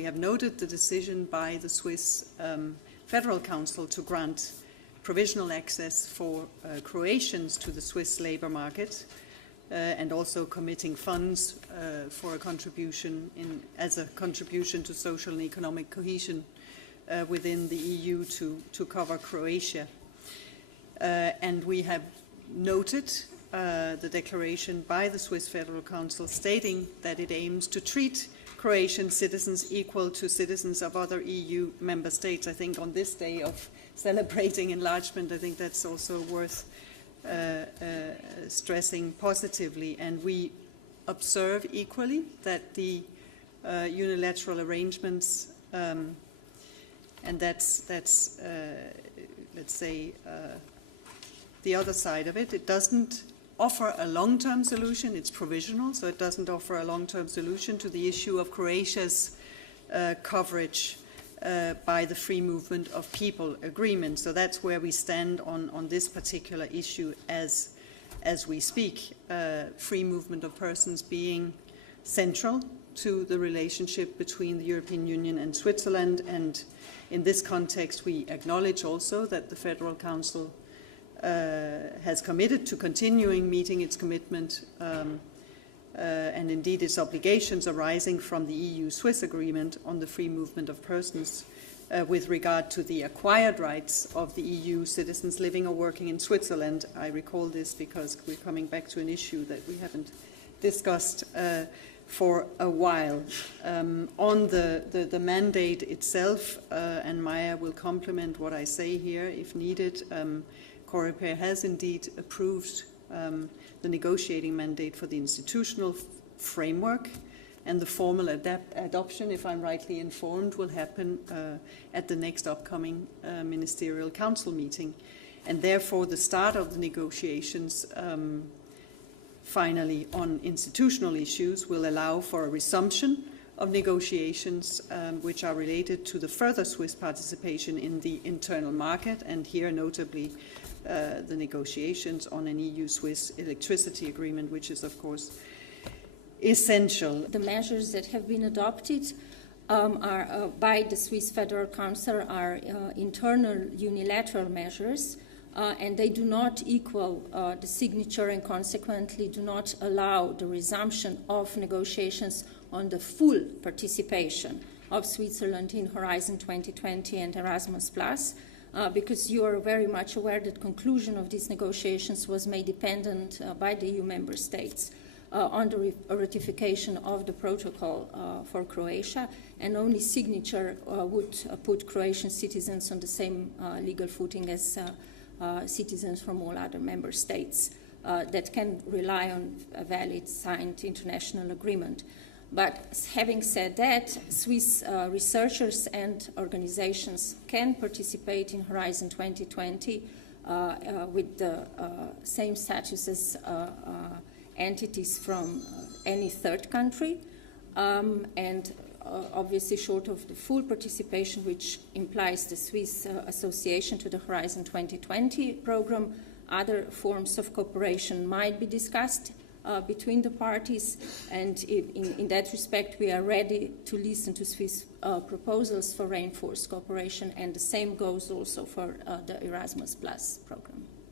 we have noted the decision by the Swiss Federal Council to grant provisional access for Croatians to the Swiss labour market, and also committing funds for a contribution as a contribution to social and economic cohesion within the EU to cover Croatia. And we have noted the declaration by the Swiss Federal Council stating that it aims to treat Croatian citizens equal to citizens of other EU member states. I think on this day of celebrating enlargement, I think that's also worth stressing positively. And we observe equally that the unilateral arrangements, and that's let's say, the other side of it. It doesn't offer a long-term solution. It's provisional, so it doesn't offer a long-term solution to the issue of Croatia's coverage by the free movement of people agreement. So that's where we stand on this particular issue as we speak. Free movement of persons being central to the relationship between the European Union and Switzerland. And in this context, we acknowledge also that the Federal Council has committed to continuing meeting its commitment and indeed its obligations arising from the EU-Swiss agreement on the free movement of persons with regard to the acquired rights of the EU citizens living or working in Switzerland. I recall this because we're coming back to an issue that we haven't discussed for a while. On the mandate itself, and Maya will complement what I say here if needed, COREPER has indeed approved the negotiating mandate for the institutional framework, and the formal adoption, if I'm rightly informed, will happen at the next upcoming Ministerial Council meeting. And therefore, the start of the negotiations finally on institutional issues will allow for a resumption of negotiations which are related to the further Swiss participation in the internal market, and here notably the negotiations on an EU-Swiss electricity agreement, which is, of course, essential. The measures that have been adopted by the Swiss Federal Council are internal unilateral measures, and they do not equal the signature and consequently do not allow the resumption of negotiations on the full participation of Switzerland in Horizon 2020 and Erasmus+, because you are very much aware that conclusion of these negotiations was made dependent by the EU member states on the ratification of the protocol for Croatia, and only signature would put Croatian citizens on the same legal footing as citizens from all other member states that can rely on a valid signed international agreement. But having said that, Swiss researchers and organizations can participate in Horizon 2020 with the same status as entities from any third country, and obviously short of the full participation, which implies the Swiss association to the Horizon 2020 program, other forms of cooperation might be discussed between the parties, and in that respect we are ready to listen to Swiss proposals for reinforced cooperation, and the same goes also for the Erasmus Plus program.